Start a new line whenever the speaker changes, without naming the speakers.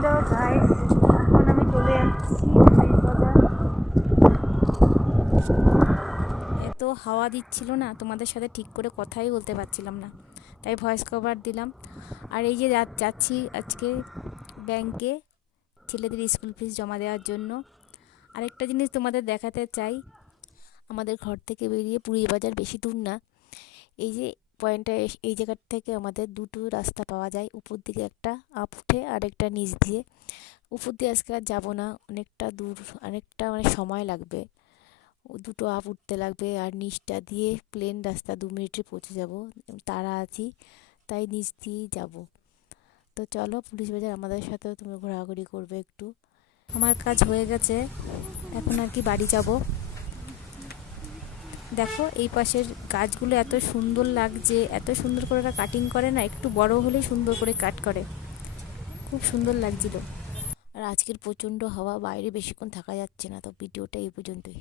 Hello guys এখন আমি চলে যাচ্ছি এত হাওয়া দিচ্ছিল না, তোমাদের সাথে ঠিক করে কথাই বলতে পারছিলাম না। তাই ভয়েস কভার দিলাম। আর এই যে যা- যাচ্ছি আজকে ব্যাংকে ছেলেদের স্কুল ফিস জমা দেওয়ার জন্য। আরেকটা জিনিস তোমাদের দেখাতে চাই। আমাদের ঘর থেকে বেরিয়ে পুরী বাজার বেশি দূর না। এই যে পয়েন্টটা এস- এই জায়গার থেকে আমাদের দুটো রাস্তা পাওয়া যায়। উপর দিকে একটা আপ উঠে আর একটা নিচ দিয়ে। উপর দিয়ে আজকে আর যাব না, অনেকটা দূর, অনেকটা মানে সময় লাগবে। দুটো আপ উঠতে লাগবে আর নিচটা দিয়ে প্লেন রাস্তা দু মিনিটে পৌঁছে যাব। তারা আছি, তাই নিচ দিয়েই যাব। তো চলো পুলিশ বাজার আমাদের সাথেও তুমি ঘোরাঘুরি করবে একটু। আমার কাজ হয়ে গেছে, এখন আর কি বাড়ি যাব। দেখো, এই পাশের গাছগুলো এত সুন্দর লাগছে, এত সুন্দর করে ওরা কাটিং করে না, একটু বড় হলেই সুন্দর করে কাট করে। খুব সুন্দর লাগছিল। আর আজকের প্রচণ্ড হাওয়া, বাইরে বেশিক্ষণ থাকা যাচ্ছে না, তো ভিডিওটা এই পর্যন্তই।